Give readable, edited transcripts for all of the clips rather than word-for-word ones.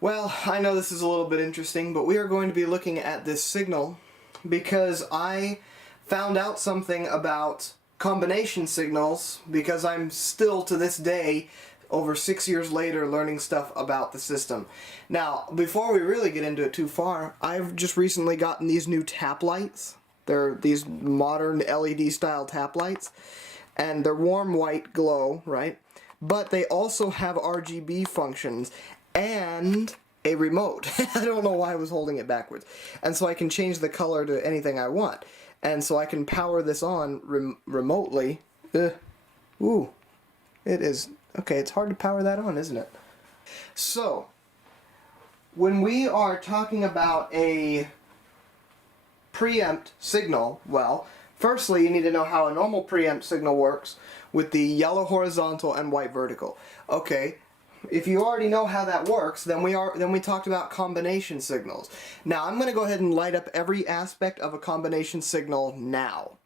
Well, I know this is a little bit interesting, but we are going to be looking at this signal because I found out something about combination signals because I'm still to this day, over 6 years later, learning stuff about the system. Now, before we really get into it too far, I've just recently gotten these new tap lights. They're these modern LED style tap lights, and they're warm white glow, right? But they also have RGB functions and a remote. I don't know why I was holding it backwards. And so I can change the color to anything I want. And so I can power this on remotely. Ooh, it is, okay, it's hard to power that on, isn't it? So, when we are talking about a preempt signal, well, firstly, you need to know how a normal preempt signal works with the yellow horizontal and white vertical. Okay, if you already know how that works, then we talked about combination signals. Now, I'm going to go ahead and light up every aspect of a combination signal now.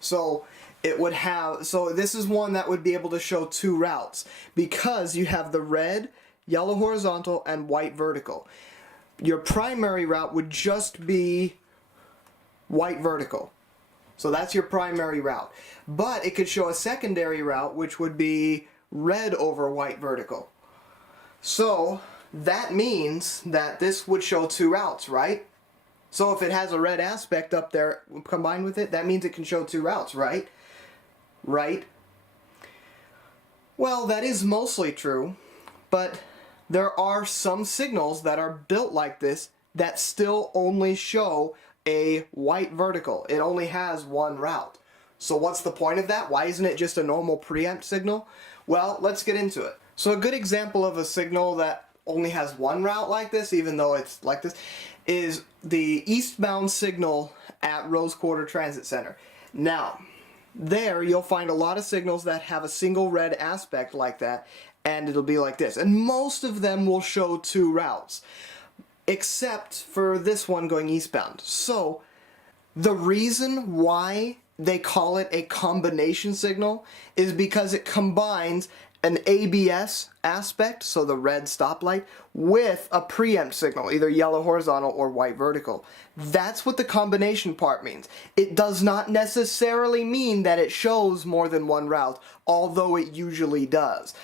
So, this is one that would be able to show two routes because you have the red, yellow horizontal, and white vertical. Your primary route would just be white vertical. So that's your primary route. But it could show a secondary route, which would be red over white vertical. So that means that this would show two routes, right? So if it has a red aspect up there combined with it, that means it can show two routes, right? Right? Well, that is mostly true, but there are some signals that are built like this that still only show a white vertical. It only has one route. So what's the point of that? Why isn't it just a normal preempt signal? Well, let's get into it. So a good example of a signal that only has one route like this, even though it's like this, is the eastbound signal at Rose Quarter Transit Center. Now, there you'll find a lot of signals that have a single red aspect like that, and it'll be like this. And most of them will show two routes, except for this one going eastbound. So, the reason why they call it a combination signal is because it combines an ABS aspect, so the red stoplight, with a preempt signal, either yellow horizontal or white vertical. That's what the combination part means. It does not necessarily mean that it shows more than one route, although it usually does.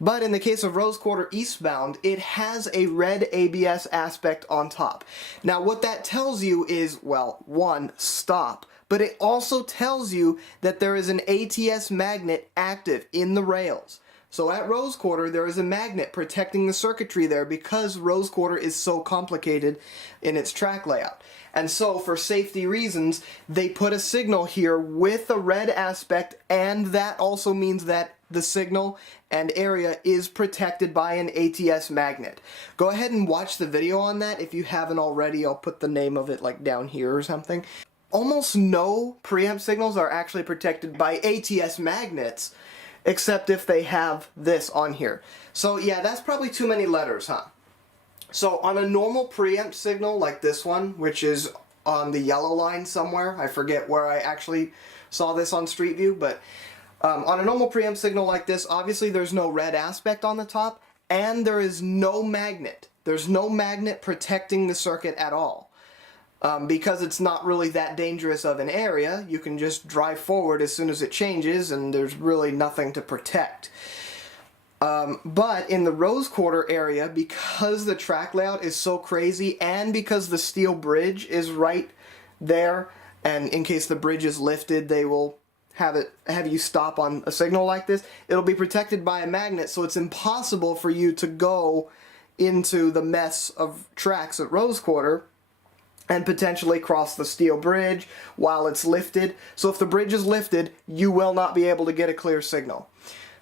But in the case of Rose Quarter eastbound, it has a red ABS aspect on top. Now what that tells you is, well, one, stop. But it also tells you that there is an ATS magnet active in the rails. So at Rose Quarter, there is a magnet protecting the circuitry there because Rose Quarter is so complicated in its track layout. And so, for safety reasons, they put a signal here with a red aspect, and that also means that the signal and area is protected by an ATS magnet. Go ahead and watch the video on that if you haven't already. I'll put the name of it like down here or something. Almost no preamp signals are actually protected by ATS magnets, except if they have this on here. So yeah, that's probably too many letters, huh? So on a normal preamp signal like this one, which is on the yellow line somewhere, I forget where I actually saw this on Street View, but on a normal preamp signal like this, obviously there's no red aspect on the top, and there is no magnet. There's no magnet protecting the circuit at all. Because it's not really that dangerous of an area, you can just drive forward as soon as it changes and there's really nothing to protect. But in the Rose Quarter area, because the track layout is so crazy and because the steel bridge is right there, and in case the bridge is lifted, they will have you stop on a signal like this, it'll be protected by a magnet, so it's impossible for you to go into the mess of tracks at Rose Quarter and potentially cross the steel bridge while it's lifted. So if the bridge is lifted, you will not be able to get a clear signal.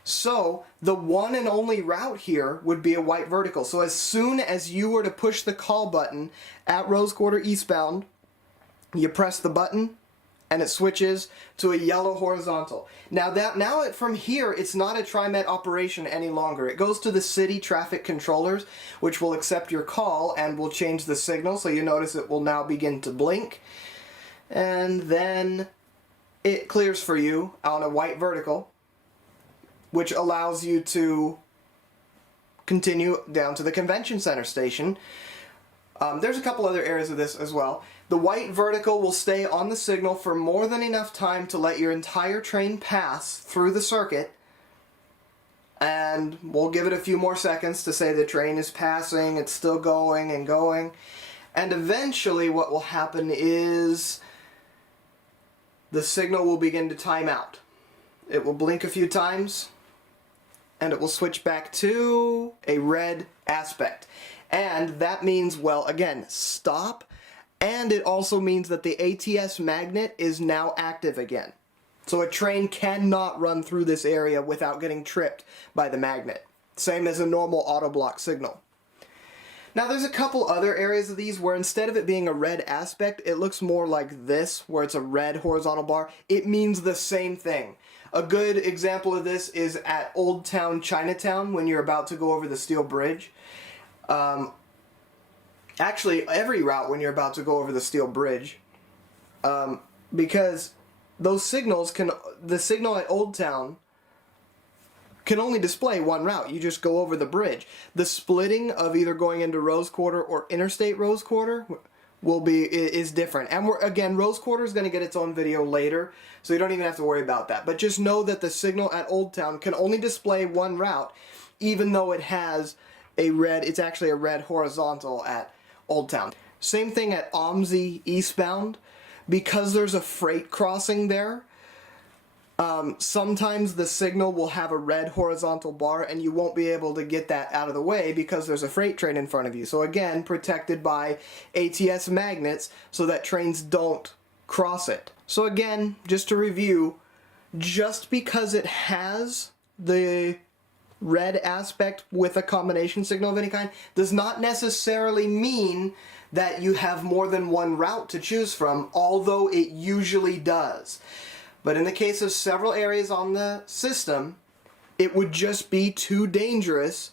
So the one and only route here would be a white vertical. So as soon as you were to push the call button at Rose Quarter eastbound, you press the button and it switches to a yellow horizontal. Now from here, it's not a TriMet operation any longer. It goes to the city traffic controllers, which will accept your call and will change the signal. So you notice it will now begin to blink. And then it clears for you on a white vertical, which allows you to continue down to the convention center station. There's a couple other areas of this as well. The white vertical will stay on the signal for more than enough time to let your entire train pass through the circuit, and we'll give it a few more seconds to say the train is passing, it's still going and going, and eventually what will happen is the signal will begin to time out. It will blink a few times, and it will switch back to a red aspect. And that means, well, again, stop, and it also means that the ATS magnet is now active again. So a train cannot run through this area without getting tripped by the magnet. Same as a normal auto block signal. Now there's a couple other areas of these where instead of it being a red aspect, it looks more like this, where it's a red horizontal bar. It means the same thing. A good example of this is at Old Town Chinatown when you're about to go over the steel bridge. Actually, every route when you're about to go over the steel bridge, because those signals the signal at Old Town can only display one route. You just go over the bridge. The splitting of either going into Rose Quarter or Interstate Rose Quarter is different. And again, Rose Quarter is going to get its own video later, so you don't even have to worry about that. But just know that the signal at Old Town can only display one route, even though it has it's actually a red horizontal at Old Town. Same thing at OMSI eastbound. Because there's a freight crossing there, sometimes the signal will have a red horizontal bar and you won't be able to get that out of the way because there's a freight train in front of you. So again, protected by ATS magnets so that trains don't cross it. So again, just to review, just because it has the red aspect with a combination signal of any kind does not necessarily mean that you have more than one route to choose from, although it usually does. But in the case of several areas on the system, it would just be too dangerous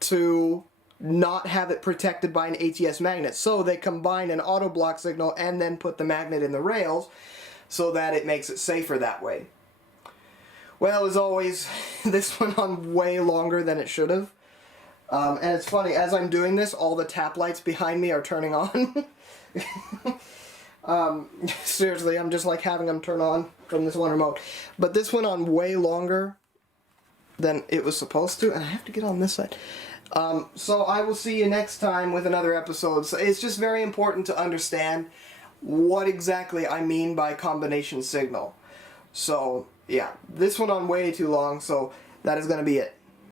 to not have it protected by an ATS magnet. So they combine an auto block signal and then put the magnet in the rails so that it makes it safer that way. Well, as always, this went on way longer than it should have. And it's funny, as I'm doing this, all the tap lights behind me are turning on. Seriously, I'm just like having them turn on from this one remote. But this went on way longer than it was supposed to, and I have to get on this side. So I will see you next time with another episode. So it's just very important to understand what exactly I mean by combination signal. So, yeah, this went on way too long, so that is going to be it.